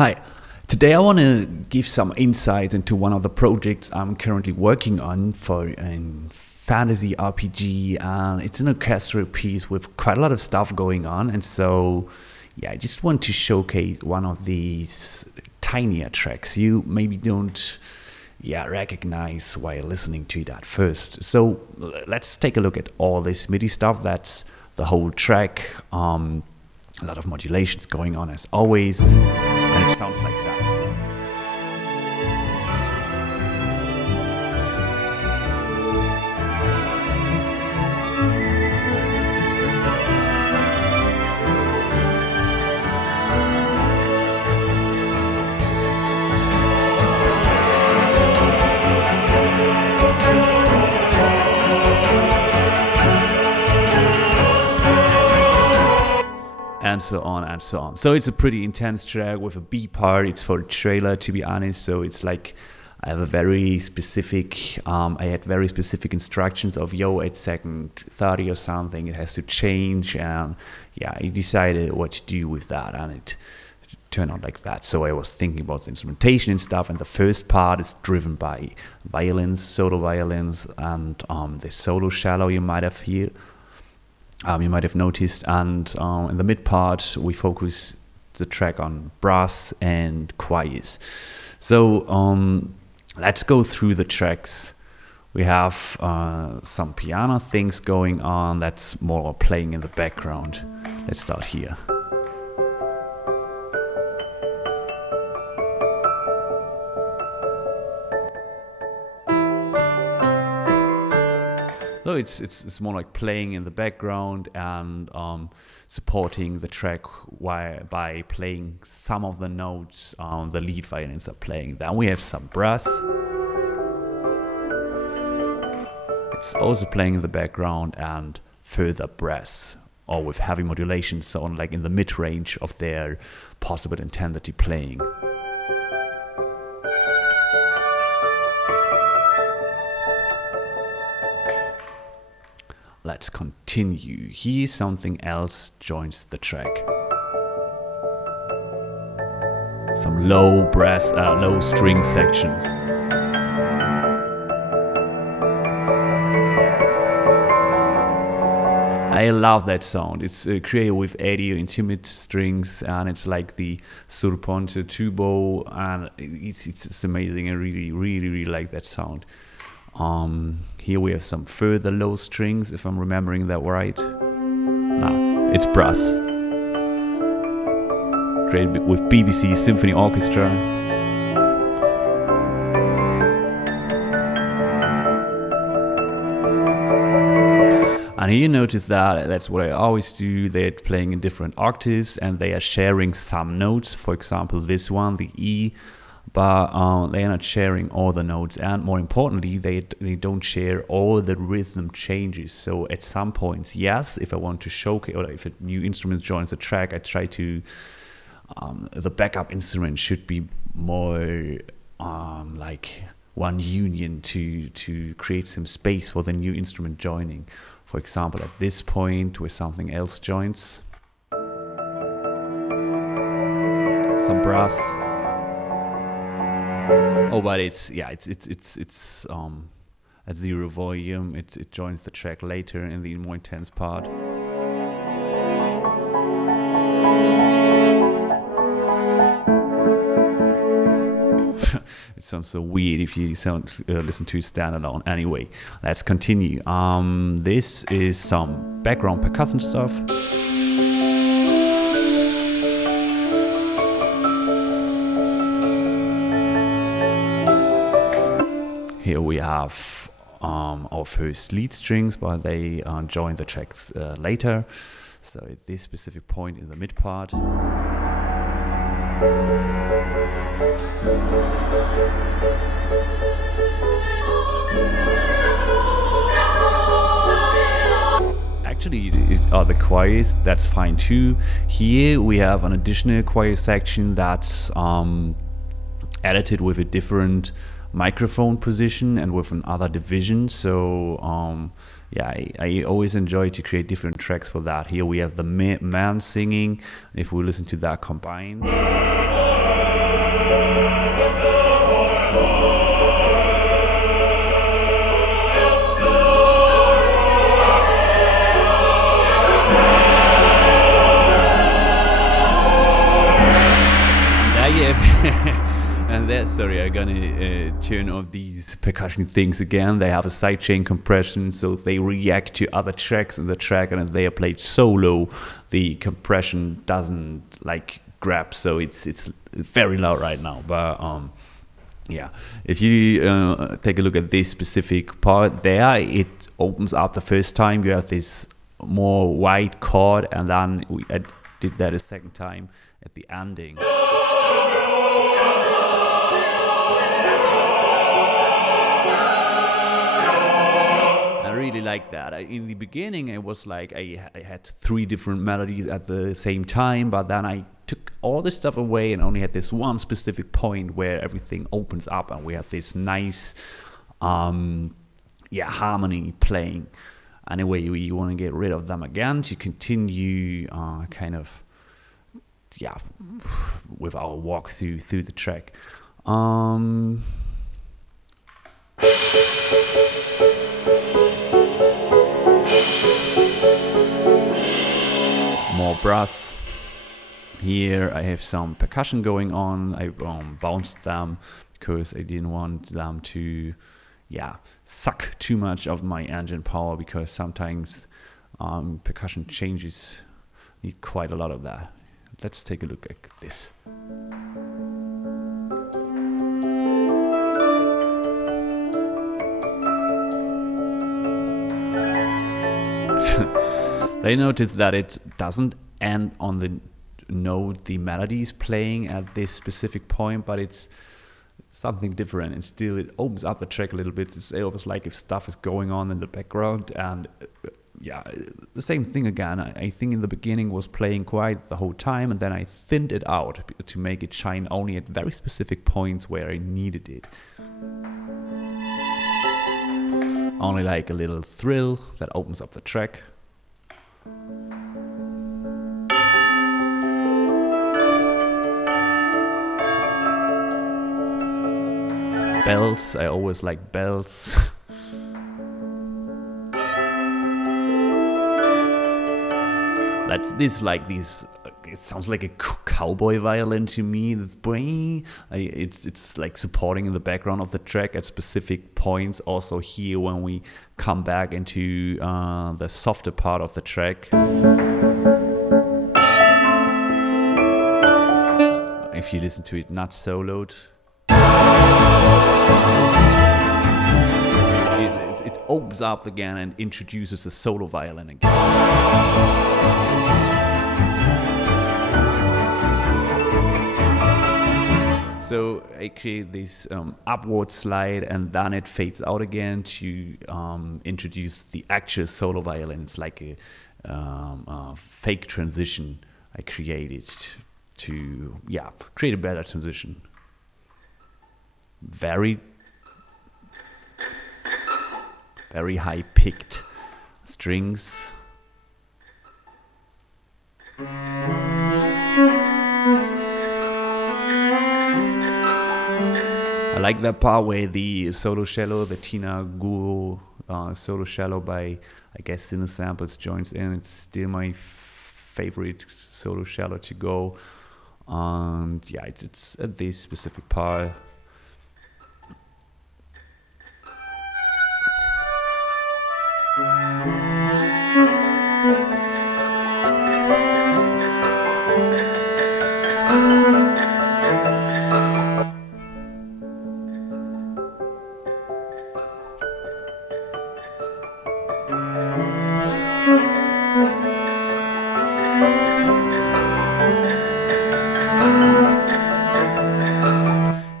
Hi, today I want to give some insight into one of the projects I'm currently working on for a fantasy RPG, and it's an orchestral piece with quite a lot of stuff going on. And so, I just want to showcase one of these tinier tracks you maybe don't recognize while listening to that first. So let's take a look at all this MIDI stuff. That's the whole track. A lot of modulations going on as always, and it sounds like that. And so on and so on. So it's a pretty intense track with a B part. It's for a trailer, to be honest. So it's like I have a very specific, I had very specific instructions of, at second 30 or something, it has to change. And I decided what to do with that, and it turned out like that. So I was thinking about the instrumentation and stuff, and the first part is driven by violins, solo violins, and the solo shallow you might have here. You might have noticed, and in the mid part we focus the track on brass and choirs. So let's go through the tracks. We have some piano things going on that's more playing in the background. Let's start here. So it's more like playing in the background and supporting the track by playing some of the notes the lead violins are playing. Then we have some brass. It's also playing in the background, and further brass, or with heavy modulation, so on, like in the mid-range of their possible intensity playing. Let's continue. Here something else joins the track. Some low brass, low string sections. I love that sound. It's created with 80 intimate strings, and it's like the surponte tubo, and it's amazing. I really like that sound. Here we have some further low strings, if I'm remembering that right. It's brass. Created with BBC Symphony Orchestra. And here you notice that's what I always do. They're playing in different octaves, and they are sharing some notes. For example, this one, the E. But they are not sharing all the notes, and more importantly, they don't share all the rhythm changes. So at some points, yes, if I want to showcase, or if a new instrument joins the track, I try to, the backup instrument should be more like one union to create some space for the new instrument joining. For example, at this point, where something else joins, some brass. Oh, but it's at zero volume. It joins the track later in the more intense part. It sounds so weird if you listen to it standalone. Anyway, let's continue. This is some background percussion stuff. Here we have our first lead strings, but they join the tracks later. So at this specific point in the mid part. Actually, the choirs, that's fine too. Here we have an additional choir section that's edited with a different microphone position and with another division. So yeah, I always enjoy to create different tracks for that. Here we have the man singing. If we listen to that combined, and that, sorry, I'm gonna turn off these percussion things again. They have a sidechain compression, so they react to other tracks in the track, and if they are played solo, the compression doesn't like grab, so it's very loud right now. But yeah, if you take a look at this specific part there, it opens up the first time. You have this more wide chord, and then I did that a second time at the ending. I really like that. In the beginning, it was like I had 3 different melodies at the same time, but then I took all this stuff away and only had this one specific point where everything opens up and we have this nice harmony playing. Anyway, you want to get rid of them again to continue kind of with our walk through the track. More brass. Here I have some percussion going on. I bounced them because I didn't want them to suck too much of my engine power, because sometimes percussion changes need quite a lot of that. Let's take a look at this. They notice that it doesn't end on the note the melody is playing at this specific point, but it's something different, and still it opens up the track a little bit. It's almost like if stuff is going on in the background, and the same thing again. I think in the beginning was playing quiet the whole time, and then I thinned it out to make it shine only at very specific points where I needed it. Only like a little thrill that opens up the track. Bells, I always like bells. That's this like these. It sounds like a cowboy violin to me. This brain, it's like supporting in the background of the track at specific points. Also here, when we come back into the softer part of the track, if you listen to it not soloed, it opens up again and introduces a solo violin again. So I create this upward slide, and then it fades out again to introduce the actual solo violin. It's like a fake transition I created to create a better transition. Very high picked strings. I like that part where the solo cello, the Tina Guo solo cello by, I guess, Cinesamples joins in. It's still my favorite solo cello to go. And it's at this specific part.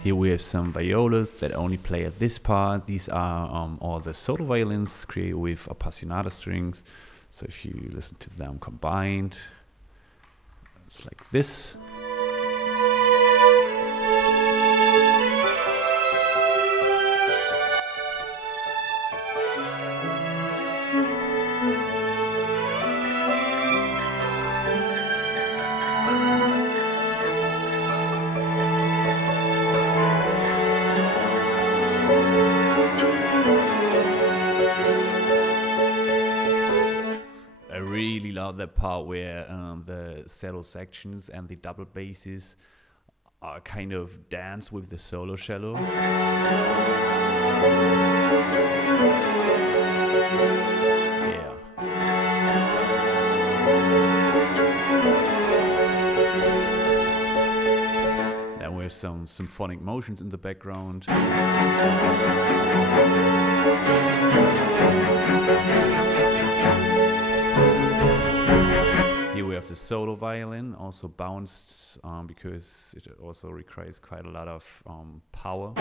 Here we have some violas that only play at this part. These are all the solo violins created with appassionata strings. So if you listen to them combined, it's like this. that part where the cello sections and the double basses kind of dance with the solo cello. Yeah. Then we have some symphonic motions in the background. Here we have the solo violin, also bounced because it also requires quite a lot of power.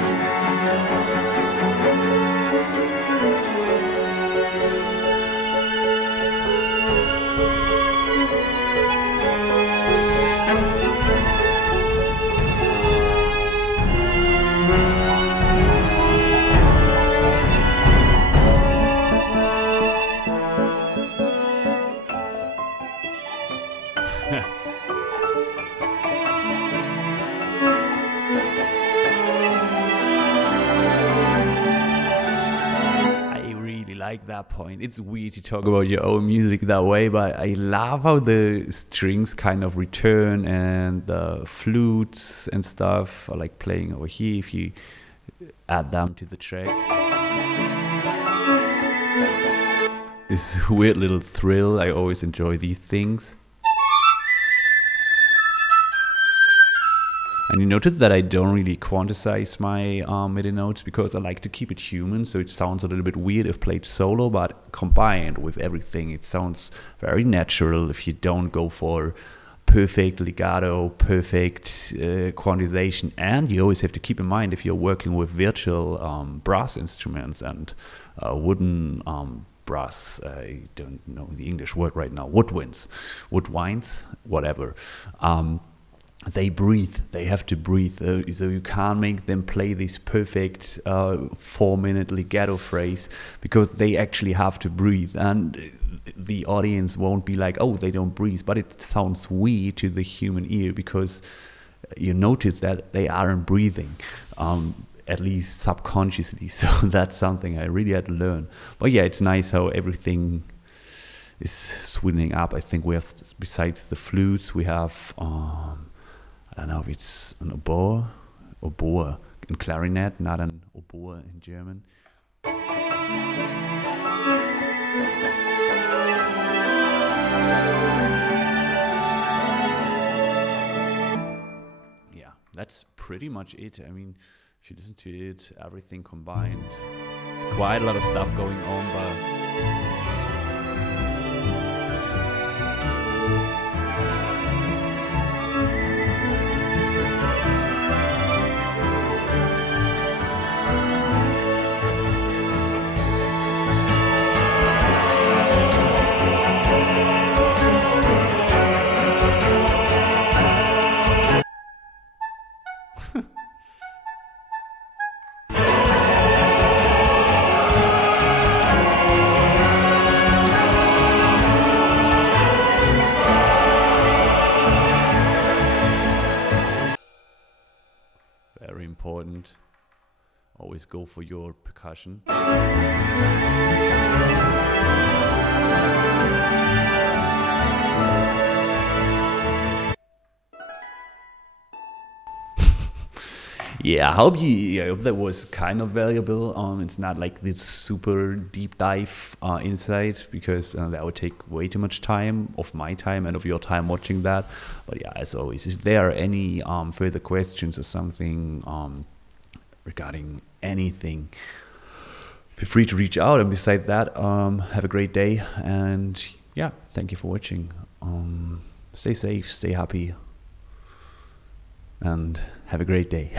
Like that point. It's weird to talk about your own music that way, but I love how the strings kind of return and the flutes and stuff are like playing over here if you add them to the track. This weird little thrill, I always enjoy these things. And you notice that I don't really quantize my MIDI notes because I like to keep it human, so it sounds a little bit weird if played solo, but combined with everything, it sounds very natural if you don't go for perfect legato, perfect quantization. And you always have to keep in mind if you're working with virtual brass instruments and wooden brass, I don't know the English word right now, woodwinds, whatever. They breathe, they have to breathe, so you can't make them play this perfect 4-minute legato phrase because they actually have to breathe, and the audience won't be like, oh, they don't breathe, but it sounds weird to the human ear because you notice that they aren't breathing, at least subconsciously. So that's something I really had to learn. But yeah, it's nice how everything is sweetening up. I think we have, besides the flutes, we have I don't know if it's an oboe in clarinet, not an oboe in German. Yeah, that's pretty much it. I mean, if you listen to it, everything combined, it's quite a lot of stuff going on, but very important. Always go for your percussion. Yeah, I hope that was kind of valuable. It's not like this super deep dive insight because that would take way too much time of my time and of your time watching that. But yeah, as always, if there are any further questions or something regarding anything, feel free to reach out. And besides that, have a great day. And yeah, thank you for watching. Stay safe, stay happy, and have a great day.